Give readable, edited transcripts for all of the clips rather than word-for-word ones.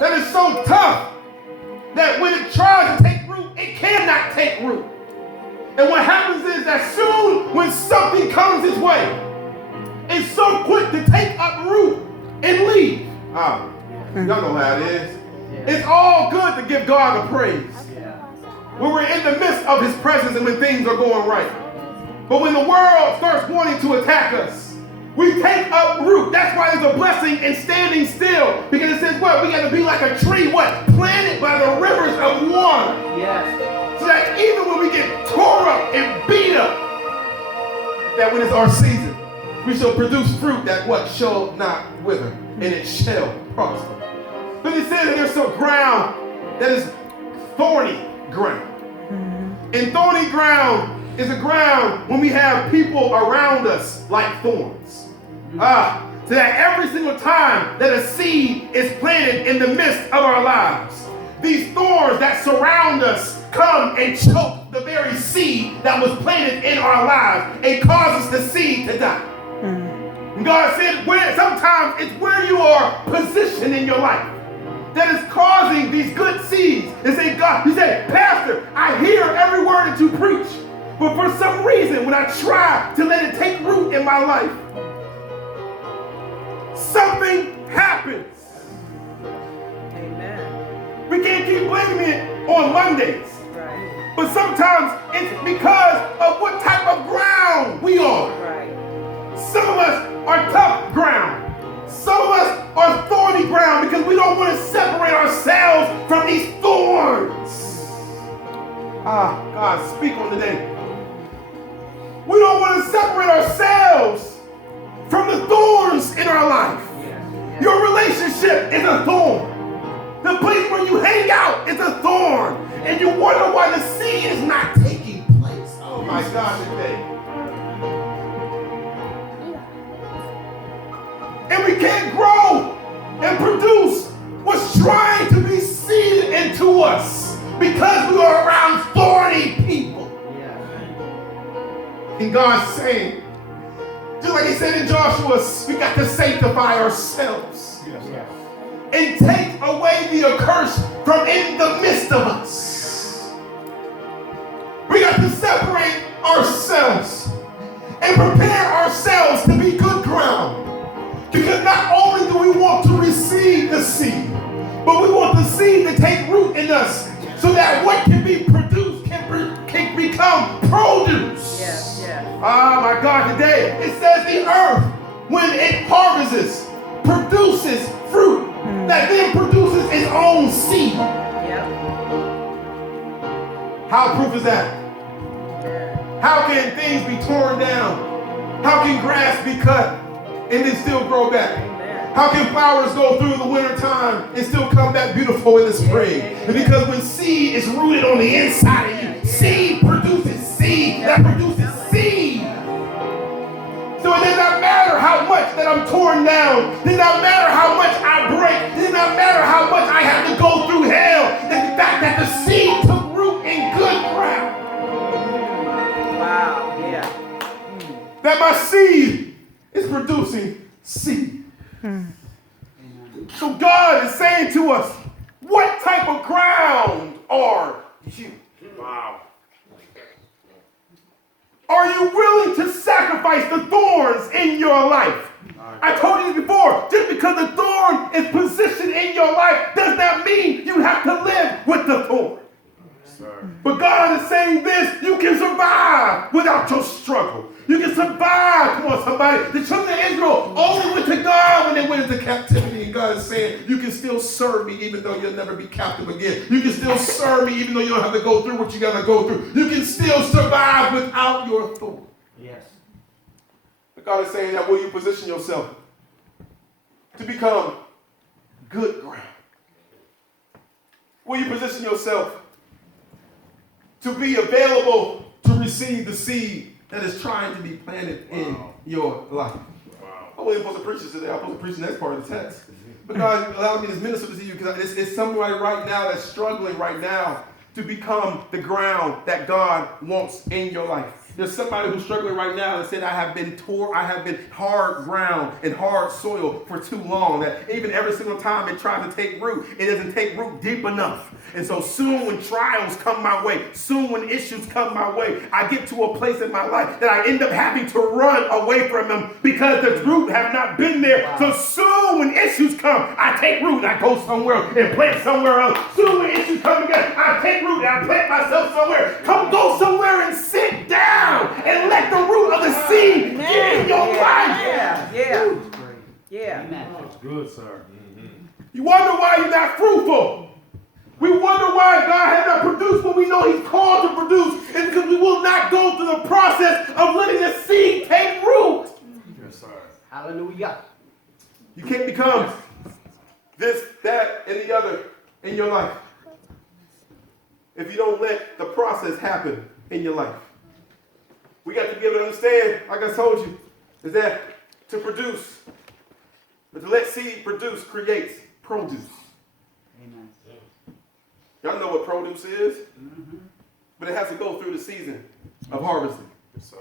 that is so tough that when it tries to take root, it cannot take root. And what happens is that soon when something comes its way, it's so quick to take up root and leave. Y'all know how it is. It's all good to give God the praise when we're in the midst of his presence and when things are going right. But when the world starts wanting to attack us, we take up root. That's why there's a blessing in standing still. Because it says what? We got to be like a tree, what? Planted by the rivers of water. Yes. So that even when we get tore up and beat up, that when it's our season, we shall produce fruit that what? Shall not wither, and it shall prosper. But it says that there's some ground that is thorny ground. And thorny ground is a ground when we have people around us like thorns. So that every single time that a seed is planted in the midst of our lives, these thorns that surround us come and choke the very seed that was planted in our lives and causes the seed to die. And God said, sometimes it's where you are positioned in your life that is causing these good seeds. And say, God, he said, Pastor, I hear every word that you preach, but for some reason, when I try to let it take root in my life, something happens. Amen. We can't keep blaming it on Mondays. Right. But sometimes it's because of what type of ground we are. Right. Some of us are tough ground. Some of us are thorny ground because we don't want to separate ourselves from these thorns. God, speak on today. We don't want to separate ourselves from the thorns in our life. Yes. Your relationship is a thorn. The place where you hang out is a thorn. And you wonder why the seed is not taking place. Oh my God, today. And we can't grow and produce what's trying to be seeded into us because we are around thorny people. Yes. And God's saying, just like he said in Joshua, we got to sanctify ourselves. Yes. And take away the curse from in the midst of us. We got to separate ourselves and prepare ourselves to be good ground. Because not only do we want to receive the seed, but we want the seed to take root in us so that what can be produced can become produce. Yes, yes. Ah, my God, today it says the earth, when it harvests, produces fruit that then produces its own seed. Yep. How proof is that? Yeah. How can things be torn down? How can grass be cut and then still grow back? Amen. How can flowers go through the winter time and still come back beautiful in the spring? And because when seed is rooted on the inside of you, seed produces seed that produces seed. So it does not matter how much that I'm torn down. It does not matter how much I break. It does not matter how much I have to go through hell. It's the fact that the seed took root in good ground. Wow, yeah. That my seed is producing seed. So God is saying to us, what type of ground are you? Wow. Are you willing to sacrifice the thorns in your life? I told you this before, just because the thorn is positioned in your life does not mean you have to live with the thorn. But God is saying this, you can survive without your struggle. You can survive. Come on, somebody. The children of Israel only went to God when they went into captivity. And God is saying, you can still serve me even though you'll never be captive again. You can still serve me even though you don't have to go through what you got to go through. You can still survive without your thorn. Yes. But God is saying that will you position yourself to become good ground? Will you position yourself to be available to receive the seed that is trying to be planted in your life? I wasn't supposed to preach this today. I was supposed to preach the next part of the text. But God allowed me to minister to you because it's somebody right now that's struggling right now to become the ground that God wants in your life. There's somebody who's struggling right now and said, I have been hard ground and hard soil for too long. That even every single time it tries to take root, it doesn't take root deep enough. And so soon when trials come my way, soon when issues come my way, I get to a place in my life that I end up having to run away from them because the root have not been there. Wow. So soon when issues come, I take root and I go somewhere and plant somewhere else. Soon when issues come again, I take root and I plant myself somewhere. Go somewhere and sit down and let the root of the seed get in your life. Yeah. That's good, sir. You wonder why you're not fruitful. We wonder why God has not produced what we know He's called to produce. It's because we will not go through the process of letting the seed take root. Yes, sir. Hallelujah. You can't become this, that, and the other in your life if you don't let the process happen in your life. We got to be able to understand, like I told you, is that to produce, but to let seed produce creates produce. Amen. Y'all know what produce is? Mm-hmm. But it has to go through the season of harvesting. Yes, sir.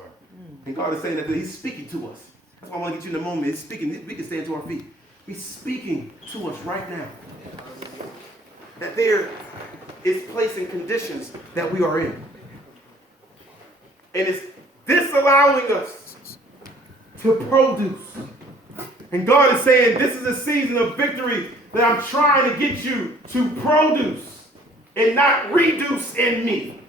And God is saying that He's speaking to us. That's why I want to get you in the moment. He's speaking. We can stand to our feet. He's speaking to us right now. That there is placing conditions that we are in. And it's disallowing us to produce. And God is saying, this is a season of victory that I'm trying to get you to produce and not reduce in me.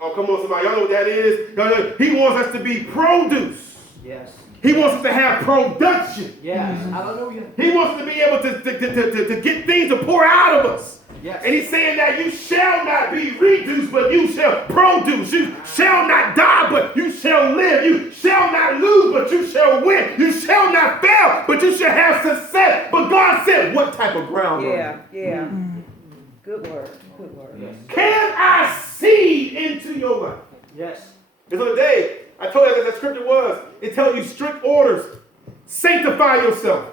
Oh, come on, somebody. Y'all know what that is? He wants us to be produce. Yes. He wants us to have production. Yes. Hallelujah. He wants us to be able to get things to pour out of us. Yes. And He's saying that you shall not be reduced, but you shall produce. You shall not die, but you shall live. You shall not lose, but you shall win. You shall not fail, but you shall have success. But God said, what type of ground? Yeah. Good word. Yes. Can I seed into your life? Yes. This other day, I told you that the scripture was, it tells you strict orders. Sanctify yourself.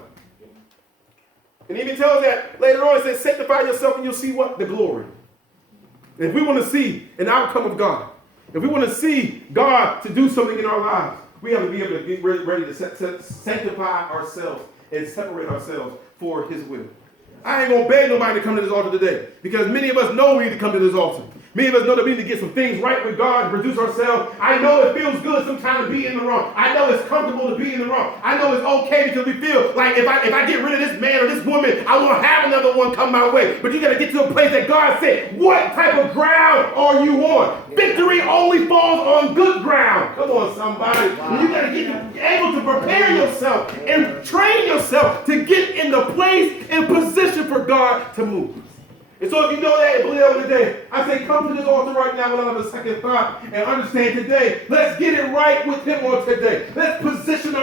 And even tells that later on, it says, sanctify yourself and you'll see what? The glory. And if we want to see an outcome of God, if we want to see God to do something in our lives, we have to be able to get ready to sanctify ourselves and separate ourselves for His will. I ain't going to beg nobody to come to this altar today because many of us know we need to come to this altar. Many of us know that we need to get some things right with God and produce ourselves. I know it feels good sometimes to be in the wrong. I know it's comfortable to be in the wrong. I know it's okay because we feel like if I get rid of this man or this woman, I won't have another one come my way. But you got to get to a place that God said, what type of ground are you on? Victory only falls on good ground. Come on, somebody. Wow. You got to get able to prepare yourself and train yourself to get in the place and position for God to move. And so if you know that and believe that today, I say come to this altar right now without a second thought and understand today. Let's get it right with Him on today. Let's position